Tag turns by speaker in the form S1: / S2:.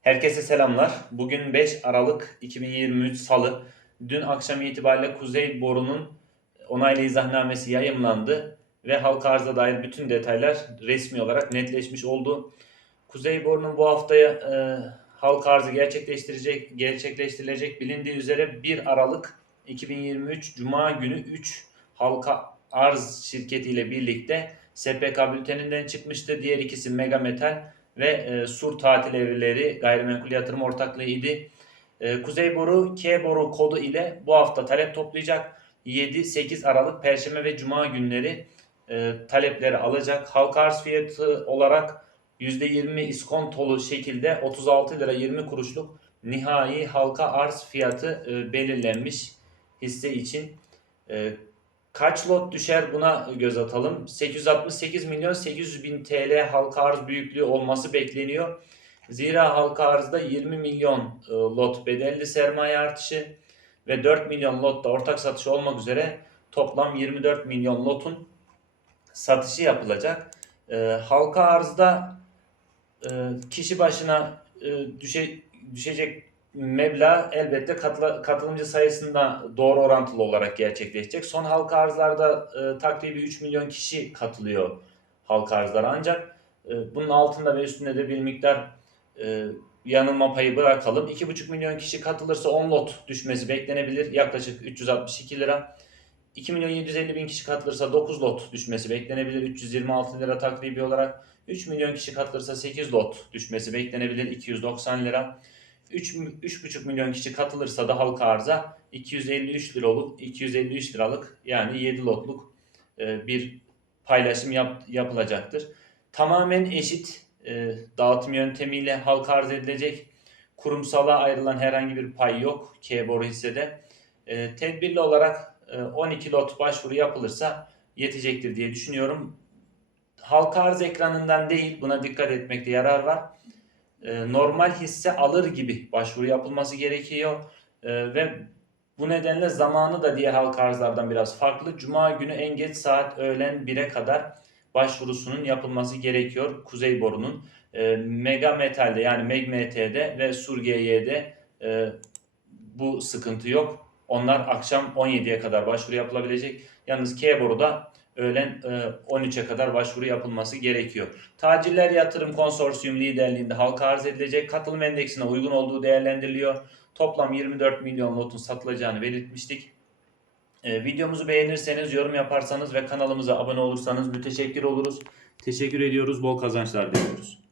S1: Herkese selamlar. Bugün 5 Aralık 2023 Salı. Dün akşam itibariyle Kuzey Boru'nun onaylı izahnamesi yayımlandı ve halka arza dair bütün detaylar resmi olarak netleşmiş oldu. Kuzey Boru'nun bu haftaya e, halka arzı gerçekleştirecek gerçekleştirilecek bilindiği üzere 1 Aralık 2023 Cuma günü 3 halka arz şirketiyle birlikte SPK bülteninden çıkmıştı. Diğer ikisi Mega Metal ve e, Sur Tatil Evleri Gayrimenkul Yatırım Ortaklığı idi. E, Kuzey Boru K Boru kodu ile bu hafta talep toplayacak. 7-8 Aralık Perşembe ve Cuma günleri e, talepleri alacak. Halka arz fiyatı olarak %20 iskontolu şekilde 36 lira 20 kuruşluk nihai halka arz fiyatı e, belirlenmiş hisse için. E, Kaç lot düşer buna göz atalım. 868 milyon 800 bin TL halka arz büyüklüğü olması bekleniyor. Zira halka arzda 20 milyon e, lot bedelli sermaye artışı ve 4 milyon lot da ortak satış olmak üzere toplam 24 milyon lotun satışı yapılacak. E, halka arzda e, kişi başına e, düşe, düşecek meblağ elbette katla, katılımcı sayısında doğru orantılı olarak gerçekleşecek. Son halka arzlarda e, takribi 3 milyon kişi katılıyor halka arzlara ancak e, bunun altında ve üstünde de bir miktar e, yanılma payı bırakalım. 2,5 milyon kişi katılırsa 10 lot düşmesi beklenebilir. Yaklaşık 362 lira. 2 milyon 750 bin kişi katılırsa 9 lot düşmesi beklenebilir. 326 lira takribi olarak. 3 milyon kişi katılırsa 8 lot düşmesi beklenebilir. 290 lira. 3 3,5 milyon kişi katılırsa da halka arza 253 liralık 253 liralık yani 7 lotluk e, bir paylaşım yap, yapılacaktır. Tamamen eşit e, dağıtım yöntemiyle halka arz edilecek. Kurumsala ayrılan herhangi bir pay yok K boru hissede. E, tedbirli olarak e, 12 lot başvuru yapılırsa yetecektir diye düşünüyorum. Halka arz ekranından değil buna dikkat etmekte yarar var e, normal hisse alır gibi başvuru yapılması gerekiyor E, ve bu nedenle zamanı da diğer halka arzlardan biraz farklı. Cuma günü en geç saat öğlen 1'e kadar başvurusunun yapılması gerekiyor Kuzey Boru'nun. E, Mega Metal'de yani MEGMT'de ve Sur GY'de e, bu sıkıntı yok. Onlar akşam 17'ye kadar başvuru yapılabilecek. Yalnız K Boru'da öğlen e, 13'e kadar başvuru yapılması gerekiyor. Taciller Yatırım Konsorsiyum liderliğinde halka arz edilecek katılım endeksine uygun olduğu değerlendiriliyor. Toplam 24 milyon lotun satılacağını belirtmiştik. E, videomuzu beğenirseniz, yorum yaparsanız ve kanalımıza abone olursanız müteşekkir oluruz. Teşekkür ediyoruz. Bol kazançlar diliyoruz.